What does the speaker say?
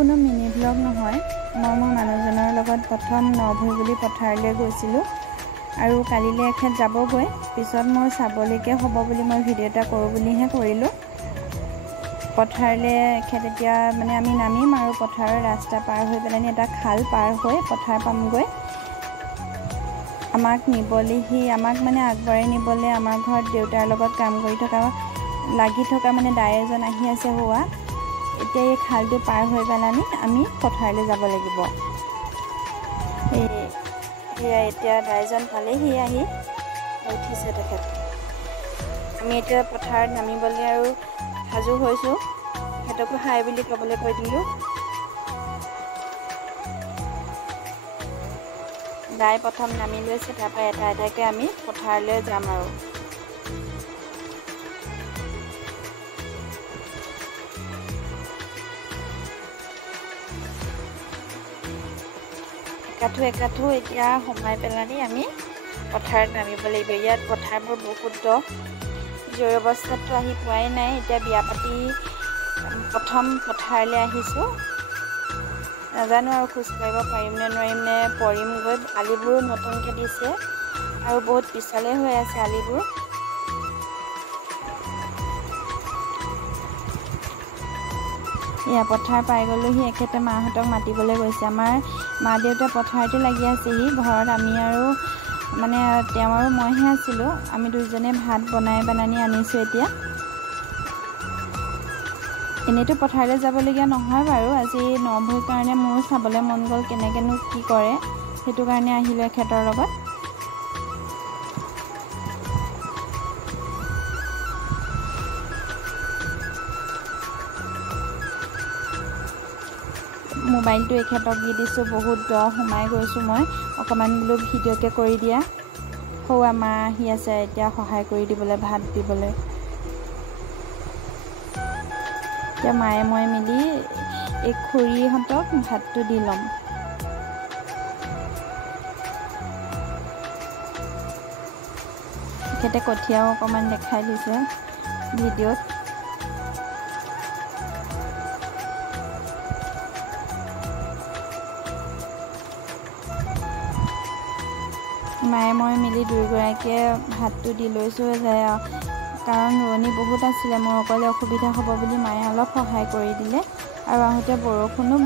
কোনো mini blog নহয়। মই মোৰ মানুহজনৰ লগত প্ৰথম নভৈ বুলি পথাৰলৈ গৈছিলোঁ আৰু কালিলৈ এখেত যাবগৈ। পিছত মই চাবলৈকে হ'ব বুলি মই ভিডিঅ' এটা কৰোঁ বুলিহে কৰিলোঁ। পথাৰলৈ এখেত এতিয়া মানে আমি নামিম আৰু পথাৰৰ ৰাস্তা পাৰ হৈ পেলাই এটা খাল পাৰ হৈ পথাৰ পামগৈ। আমাক নিবলৈহি আমাক মানে আগবঢ়াই নিবলৈ আমাৰ ঘৰত দেউতাৰ লগত কাম কৰি লাগি থকা মানে দাই এজন আহি আছে হোৱা। এতিয়া এই খালটো পাৰ হৈ পেলানি আমি পথাৰলৈ যাব লাগিব। সেয়া এতিয়া দাইজন পালেহি আহি উঠিছে তেখেত। আমি এতিয়া পথাৰত নামিবলৈ আৰু সাজু হৈছোঁ। সিহঁতকো হাই বুলি ক'বলৈ কৈ দিলোঁ। দাই প্ৰথম নামি লৈছে, তাৰপৰা এটা এটাকৈ আমি পথাৰলৈ যাম আৰু। একাঠো এতিয়া সোমাই পেলানি আমি পথাৰত নামিব লাগিব। ইয়াত পথাৰবোৰ বহুত দ। জৰুৰী অৱস্থাততো আহি পোৱাই নাই। এতিয়া বিয়া পাতি প্ৰথম পথাৰলৈ আহিছোঁ। নাজানো আৰু খোজ কাঢ়িব পাৰিম নে নোৱাৰিম নে পৰিমগৈ। আলিবোৰো নতুনকৈ দিছে আৰু বহুত পিছলে হৈ আছে আলিবোৰ। এয়া পথাৰ পাই গ'লোহি। এখেতে মাহঁতক মাতিবলৈ গৈছে। আমাৰ মা দেউতা পথাৰতে লাগি আছেহি। ঘৰত আমি আৰু মানে তেওঁ আৰু মইহে আছিলোঁ। আমি দুইজনে ভাত বনাই পেলানি আনিছোঁ এতিয়া। এনেইতো পথাৰলৈ যাবলগীয়া নহয় বাৰু। আজি নভৈৰ কাৰণে মোৰ চাবলৈ মন গ'ল কেনেকৈনো কি কৰে, সেইটো কাৰণে আহিলোঁ এখেতৰ লগত। মোবাইলটো এখেতক দি দিছোঁ। বহুত দ সোমাই গৈছোঁ মই। অকণমান বোলো ভিডিঅ'কে কৰি দিয়া। সৌ আমাৰ আহি আছে এতিয়া সহায় কৰি দিবলৈ, ভাত দিবলৈ। এতিয়া মায়ে মই মিলি এই খুৰীহঁতক ভাতটো দি ল'ম। তেখেতে কঠীয়াও অকণমান দেখাই দিছে ভিডিঅ'ত। মায়ে মই মিলি দুয়োগৰাকীয়ে ভাতটো দি লৈছোঁ যে, কাৰণ ৰোৱনী বহুত আছিলে। মোৰ অকলে অসুবিধা হ'ব বুলি মায়ে অলপ সহায় কৰি দিলে। আৰু আহোঁতে বৰষুণো